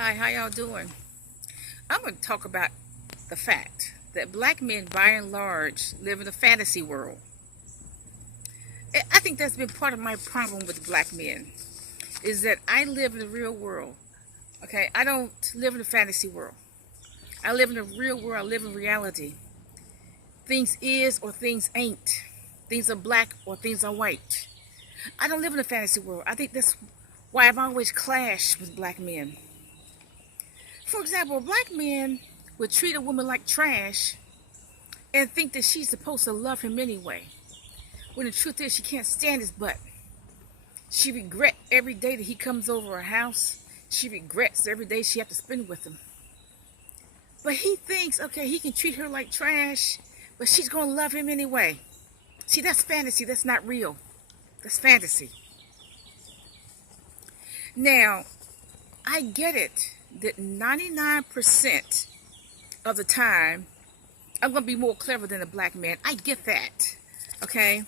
Hi, how y'all doing? I'm going to talk about the fact that black men, by and large, live in a fantasy world. I think that's been part of my problem with black men, is that I live in the real world. Okay, I don't live in a fantasy world. I live in the real world. I live in reality. Things is or things ain't. Things are black or things are white. I don't live in a fantasy world. I think that's why I've always clashed with black men. For example, black men would treat a woman like trash and think that she's supposed to love him anyway. When the truth is, she can't stand his butt. She regrets every day that he comes over her house. She regrets every day she has to spend with him. But he thinks, okay, he can treat her like trash, but she's going to love him anyway. See, that's fantasy. That's not real. That's fantasy. Now, I get it that 99% of the time, I'm going to be more clever than a black man. I get that. Okay?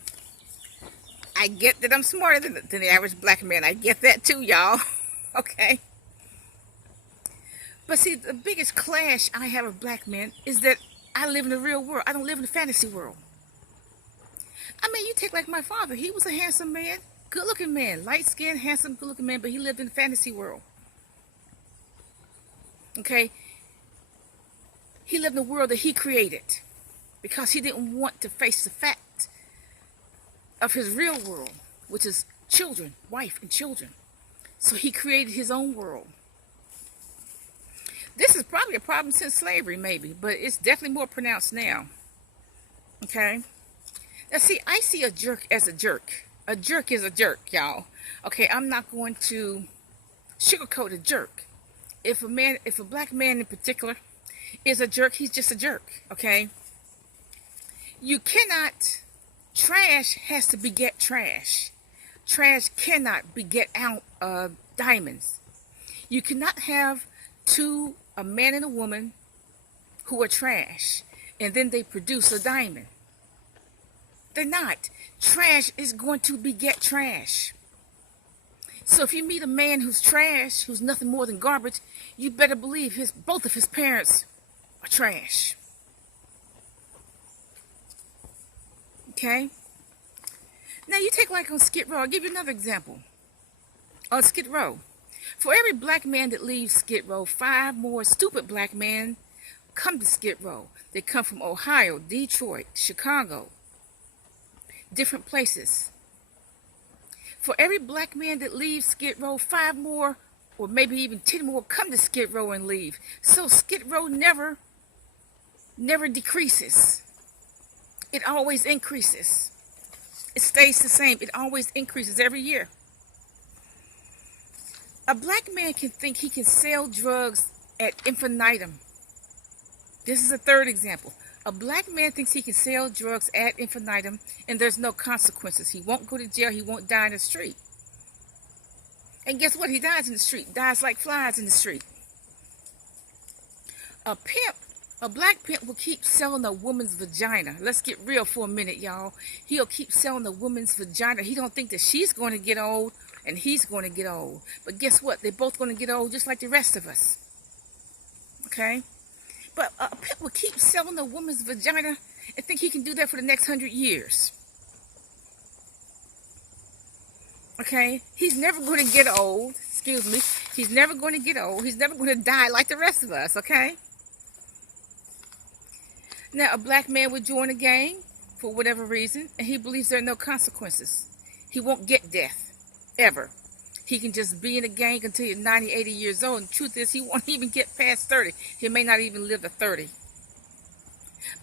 I get that I'm smarter than the average black man. I get that too, y'all. Okay? But see, the biggest clash I have with black men is that I live in the real world. I don't live in the fantasy world. I mean, you take like my father. He was a handsome man, good-looking man, light-skinned, handsome, good-looking man, but he lived in the fantasy world. Okay? He lived in a world that he created because he didn't want to face the fact of his real world, which is children, wife, and children. So he created his own world. This is probably a problem since slavery, maybe, but it's definitely more pronounced now. Okay? Now, see, I see a jerk as a jerk. A jerk is a jerk, y'all. Okay, I'm not going to sugarcoat a jerk. If a black man in particular is a jerk, he's just a jerk, okay? You cannot, trash has to beget trash. Trash cannot beget out diamonds. You cannot have a man and a woman who are trash, and then they produce a diamond. They're not. Trash is going to beget trash. So if you meet a man who's trash, who's nothing more than garbage, you better believe both of his parents are trash. Okay? Now you take like on Skid Row. I'll give you another example. On Skid Row. For every black man that leaves Skid Row, 5 more stupid black men come to Skid Row. They come from Ohio, Detroit, Chicago, different places. For every black man that leaves Skid Row, 5 more or maybe even 10 more come to Skid Row and leave. So Skid Row never decreases. It always increases. It stays the same. It always increases every year. A black man can think he can sell drugs at infinitum. This is a third example. A black man thinks he can sell drugs ad infinitum and there's no consequences. He won't go to jail. He won't die in the street. And guess what? He dies in the street. Dies like flies in the street. A black pimp will keep selling a woman's vagina. Let's get real for a minute, y'all. He'll keep selling a woman's vagina. He don't think that she's going to get old and he's going to get old. But guess what? They're both going to get old just like the rest of us. Okay? But a pimp will keep selling a woman's vagina and think he can do that for the next 100 years. Okay? He's never going to get old. Excuse me. He's never going to get old. He's never going to die like the rest of us. Okay? Now, a black man would join a gang for whatever reason, and he believes there are no consequences. He won't get death. Ever. He can just be in a gang until he's 90, 80 years old. And the truth is, he won't even get past 30. He may not even live to 30.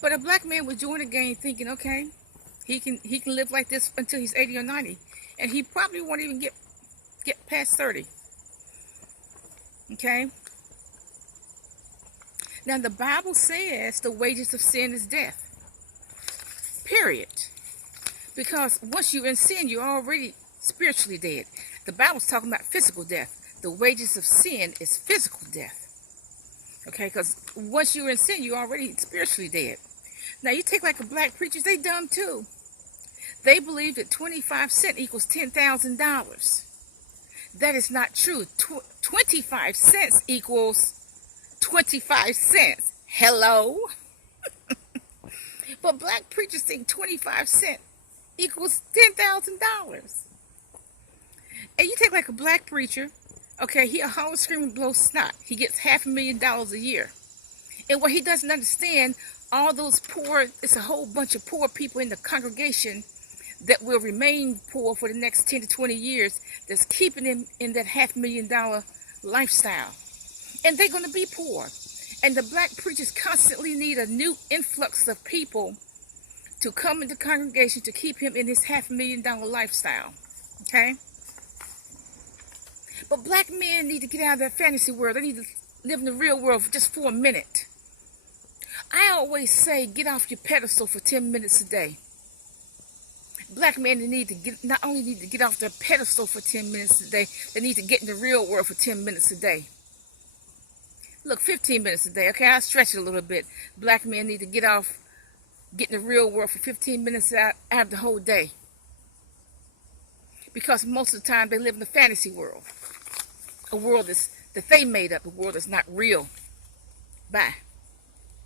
But a black man would join a gang thinking, okay, he can live like this until he's 80 or 90. And he probably won't even get past 30. Okay? Now, the Bible says the wages of sin is death. Period. Because once you're in sin, you're already spiritually dead. The Bible's talking about physical death. The wages of sin is physical death. Okay, because once you're in sin, you're already spiritually dead. Now, you take like a black preachers, they dumb too. They believe that 25 cents equals $10,000. That is not true. 25 cents equals 25 cents. Hello? But black preachers think 25 cents equals $10,000. And you take like a black preacher, okay, he a holler, scream, and blow snot. He gets $500,000 a year. And what he doesn't understand, all those poor, it's a whole bunch of poor people in the congregation that will remain poor for the next 10 to 20 years, that's keeping them in that $500,000 lifestyle. And they're going to be poor. And the black preachers constantly need a new influx of people to come into congregation to keep him in his $500,000 lifestyle. Okay? But black men need to get out of that fantasy world. They need to live in the real world for just for a minute. I always say, get off your pedestal for 10 minutes a day. Black men need to not only need to get off their pedestal for 10 minutes a day, they need to get in the real world for 10 minutes a day. Look, 15 minutes a day. Okay, I'll stretch it a little bit. Black men need to get in the real world for 15 minutes out of the whole day. Because most of the time they live in a fantasy world. A world that they made up, a world that's not real. Bye.